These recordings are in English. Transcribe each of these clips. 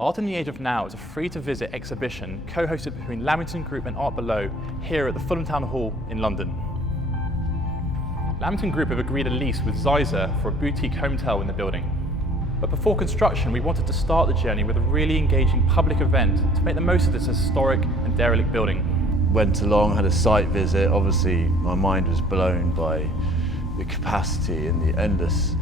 Art in the Age of Now is a free-to-visit exhibition co-hosted between Lamington Group and Art Below here at the Fulham Town Hall in London. Lamington Group have agreed a lease with Ziza for a boutique hotel in the building. But before construction, we wanted to start the journey with a really engaging public event to make the most of this historic and derelict building. Went along, had a site visit. Obviously, my mind was blown by the capacity and the endless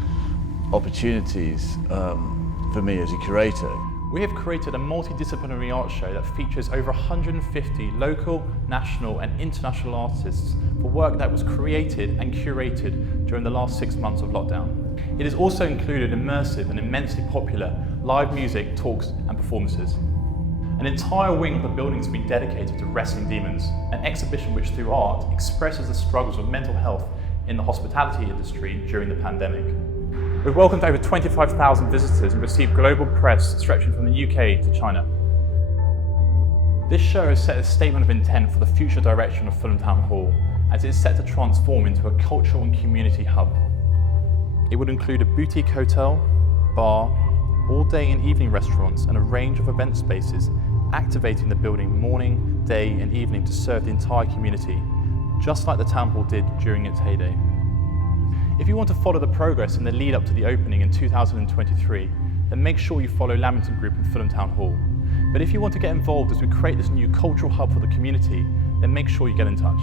opportunities for me as a curator. We have created a multidisciplinary art show that features over 150 local, national and international artists for work that was created and curated during the last 6 months of lockdown. It has also included immersive and immensely popular live music, talks and performances. An entire wing of the building has been dedicated to wrestling demons, an exhibition which through art expresses the struggles of mental health in the hospitality industry during the pandemic. We've welcomed over 25,000 visitors and received global press stretching from the UK to China. This show has set a statement of intent for the future direction of Fulham Town Hall, as it is set to transform into a cultural and community hub. It would include a boutique hotel, bar, all-day and evening restaurants and a range of event spaces, activating the building morning, day and evening to serve the entire community, just like the Town Hall did during its heyday. If you want to follow the progress in the lead up to the opening in 2023, then make sure you follow Lamington Group and Fulham Town Hall. But if you want to get involved as we create this new cultural hub for the community, then make sure you get in touch.